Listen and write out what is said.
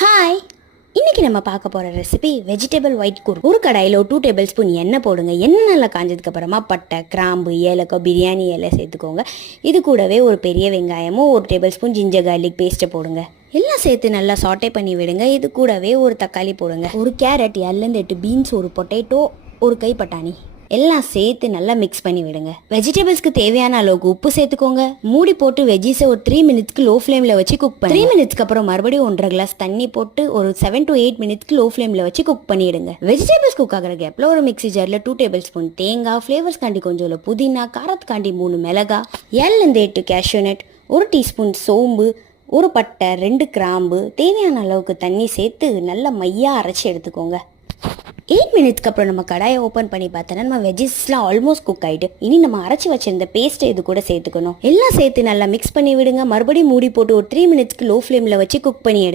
Hi, இன்னைக்கு நம்ம பார்க்க போகிற ரெசிபி வெஜிடபிள் ஒயிட் குருமா. ஒரு கடாயில் 2 டேபிள் ஸ்பூன் எண்ணெய் போடுங்க. எண்ணெய் நல்லா காஞ்சதுக்கு அப்புறமா பட்டை, கிராம்பு, ஏலக்காய், பிரியாணி இலை சேர்த்துக்கோங்க. இது கூடவே ஒரு பெரிய வெங்காயமும் 1 டேபிள் ஸ்பூன் ஜிஞ்சர் கார்லிக் பேஸ்ட்டை போடுங்க. எல்லாம் சேர்த்து நல்லா சாட்டே பண்ணி விடுங்க. இது கூடவே ஒரு தக்காளி போடுங்க. ஒரு கேரட், 7 பீன்ஸ், ஒரு பொட்டேட்டோ, ஒரு கை பட்டாணி எல்லாம் சேர்த்து நல்லா மிக்ஸ் பண்ணி விடுங்க. வெஜிடபிள்ஸ்க்கு தேவையான அளவுக்கு உப்பு சேர்த்துக்கோங்க. மூடி போட்டு வெஜ்ஜிஸை ஒரு 3 மினிட்ஸ்க்கு லோ ஃப்ளேமில் வச்சு குக் பண்ணி 3 மினிட்ஸ்க்கு அப்புறம் மறுபடியும் 1.5 கிளாஸ் தண்ணி போட்டு ஒரு 7 to 8 மினிட்ஸ்க்கு லோ ஃப்ளேமில் வச்சு குக் பண்ணிடுங்க. வெஜிடபிள்ஸ் குக் ஆகிற கேப்பில் ஒரு மிக்ஸி ஜாரில் 2 டேபிள் ஸ்பூன் தேங்காய், ஃப்ளேவர்ஸ்காண்டி கொஞ்சம் புதினா, காரத்துக்காண்டி 3 மிளகா, 7 கேஷ்யூ நட், 1 டீஸ்பூன் சோம்பு, ஒரு பட்டை, 2 கிராம்பு, தேவையான அளவுக்கு தண்ணி சேர்த்து நல்லா மையாக அரைச்சி எடுத்துக்கோங்க. 8 மினிட்ஸ்க்கு அப்புறம் நம்ம கடாயை ஓப்பன் பண்ணி பார்த்தோன்னா நம்ம வெஜிஸ்லாம் ஆல்மோஸ்ட் குக் ஆகிட்டு. இனி நம்ம அரைச்சி வச்சிருந்த பேஸ்ட்டை இது கூட சேர்த்துக்கணும். எல்லாம் சேர்த்து நல்லா மிக்ஸ் பண்ணி விடுங்க. மறுபடியும் மூடி போட்டு ஒரு 3 மினிட்ஸ்க்கு லோ ஃப்ளேமில் வச்சு குக் பண்ணி எடுங்க.